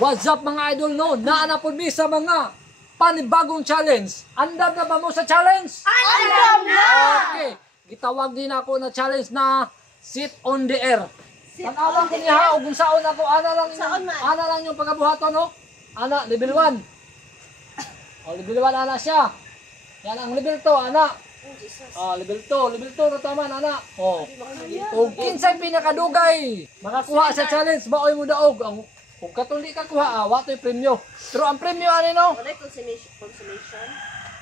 What's up mga idol no? Naanapod mi sa mga panibagong challenge. Andam na ba mo sa challenge? Andam na! Okay. Gitawag din ako na challenge na sit on the air. Tanawang ko niya kung saan ako. Ana lang yung pagkabuhaton no? Ana, level 1. O, level 1 ana siya. Yan ang level 2, ana. Level 2 na tama, ana. O, kinsay pinakadugay. Makakuha sa challenge, baoy mo daog. Kung katuli ka kuha, wato'y premyo. Pero ang premyo, ano no? Wala consolation?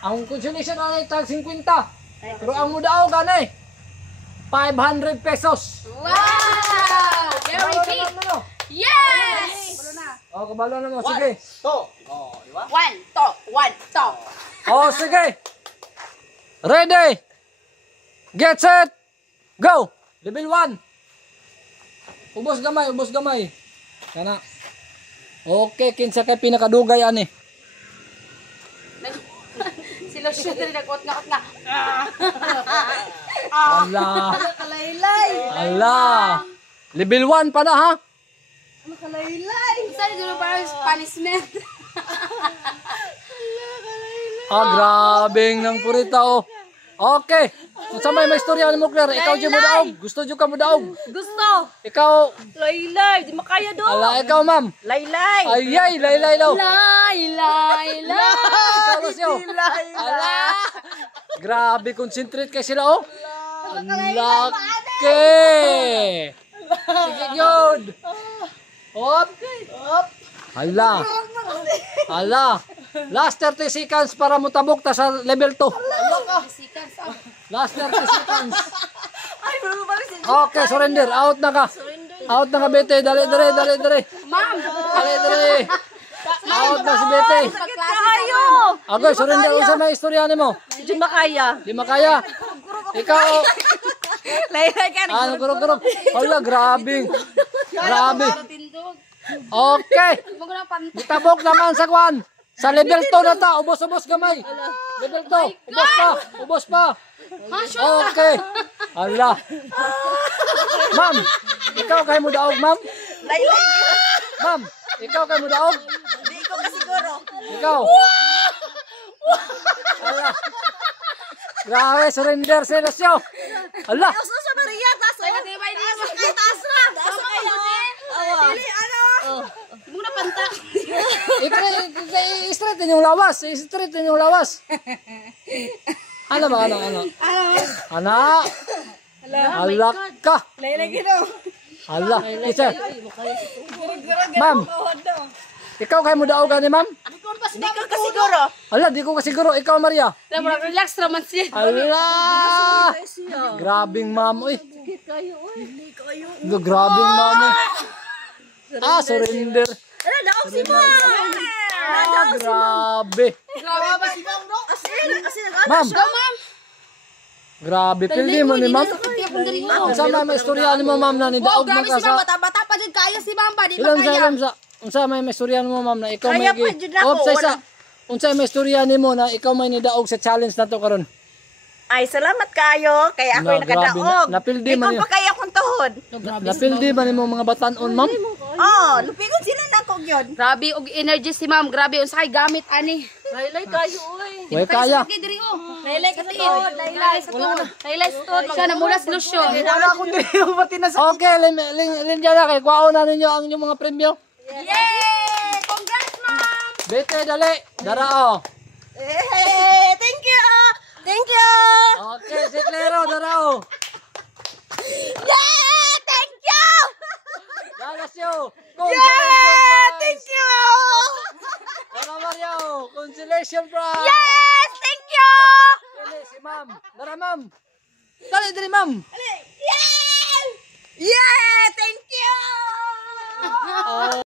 Ang consolation, ano tag 50. Pero ang mudaog, ano 500 pesos. Wow! Very big! Yes! O, kabalo na mo, sige. One, to. O, sige. Ready? Get set. Go! Level 1. Ubos gamay. Kana. Okay, kinsa kay pinakadugay ani? Sila siya din nagkot nga. Allah. Nakalaylay! Allah. Level 1 pa na ha? Nakalaylay! Saan dito para punishment? Grabing nang purita oh. Okay. Unsa may istorya mo Claire? Ikaw jud mo daog. Gusto jud ka mo daog. Gusto! Ikaw. Laylay! Di makaya do! Ala, ikaw ma'am. Laylay! Ayay, laylay daw. Lay. Ikaw Lucio. Ala. Grabe, concentrate kay sila oh. Laki. Sige yun. Hop. Ala. Last 30 seconds para mutabok ta sa level 2. Last 30 seconds. Ay, balik si Okay, surrender. Out na ka. Out na ka, Bete. Dali. Ma'am! Dali. Out na si Bete. Sakit kayo! Okay, surrender. Unsa may istorya nimo? Di makaya. Di makaya. Ikaw. Laylay ka Ano, gurog. Hala, grabe. Tindog. Okay. Huwag na pantay. Mutabok naman sa kwan. Sa level 2 na ta. Ubos gamay. Level 2. Ubos pa. Okay. Hala. Ma'am, ikaw kay mo daog, ma'am? Laylay! Ma'am, ikaw kay mo daog? Di ko ka siguro. Ikaw. Hala. Grabe, surrender sa Lucio. Hala. Sa Maria, taas o! Taas na! Dili, ano? Huwag na pantay. I-straighten yung lawas. Ano ba? Ana. Alak ka. Laylay gino. Hala. Isa. Ma'am. Ikaw kay mo daog ni ma'am? Di ko ka siguro. Hala, di ko kasiguro. Ikaw, Maria. Relax naman siya. Hala. Grabing ma'am. Uy. Grabing ma'am. Surrender. Ano, daog si mo! Grabe. Ma'am. Go, ma'am! Grabe. Pildi mo ni ma'am. Hindi akong diri mo. Unsa may istorya mo ma'am na ni Wow, daog grabe si magkasa. ma'am. Bata pa dyan kaya si ma'am ba? Di ba Ilan kaya? unsa may istorya mo ma'am na ikaw may Kaya pa, dyan ako, unsa may istorya nimo na ikaw may nidaog sa challenge nato karon? Ay, salamat kayo. Kaya ako'y Grabe, nakadaog. napildi man Ikaw pa kaya akong tuhod. Napildi ba nimo mga batanon ma'am? Lupigon sila na kong yun. Grabe, og energy si ma'am. Grabe, unsay gamit ani. Laylay kayo, uy. Way kaya. Sige diri oh. Laylay ka tuhod. Laylay sa tuhod. Laylay sa tuhod. Siya na mula sa lusyo. Wala akong dili yung pati na sa... Okay, linja na kay kuhaon na ninyo ang inyong mga premyo. Yay! Congrats, ma'am! Bete dali. Darao. Thank you! Thank you! Okay, si Claro, darao. Yeah! Thank you! Dalasyo. Yeah! Thank you! Dara Mario, consolation prize. Yes! Thank you! Dali si ma'am. Dara ma'am. Dali ma'am. Yeah! Yeah! Thank you!